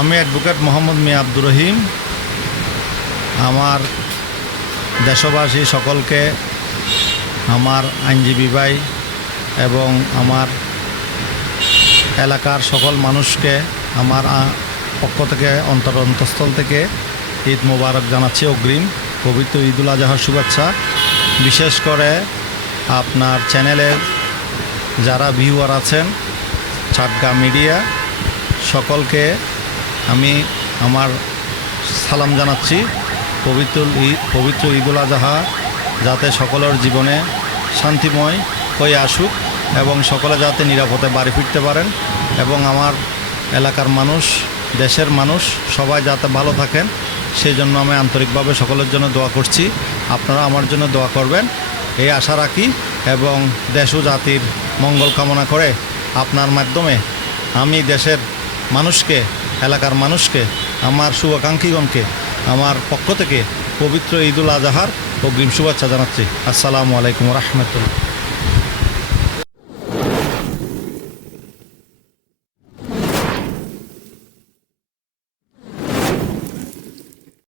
আমি অ্যাডভোকেট মোহাম্মদ মিয়া আব্দুর রহিম। আমার দেশবাসী সকলকে, আমার আইনজীবী ভাই এবং আমার এলাকার সকল মানুষকে আমার পক্ষ থেকে অন্তঃস্থল থেকে ঈদ মোবারক জানাচ্ছি। অগ্রিম পবিত্র ঈদুল আজহার শুভেচ্ছা। বিশেষ করে আপনার চ্যানেলের যারা ভিউয়ার আছেন, চাটগা মিডিয়া, সকলকে আমি আমার সালাম জানাচ্ছি। পবিত্র ঈদুল আজহা যাতে সকলের জীবনে শান্তিময় হয়ে আসুক এবং সকলে যাতে নিরাপদে বাড়ি ফিরতে পারেন এবং আমার এলাকার মানুষ, দেশের মানুষ সবাই যাতে ভালো থাকেন, সেই জন্য আমি আন্তরিকভাবে সকলের জন্য দোয়া করছি। আপনারা আমার জন্য দোয়া করবেন এই আশা রাখি এবং দেশ ও জাতির মঙ্গল কামনা করে আপনার মাধ্যমে আমি দেশের মানুষকে, এলাকার মানুষকে, আমার শুভাকাঙ্ক্ষীগণকে আমার পক্ষ থেকে পবিত্র ঈদুল আজহার অগ্রিম শুভেচ্ছা জানাচ্ছি। আসসালামু আলাইকুম রহমতুল্লাহ।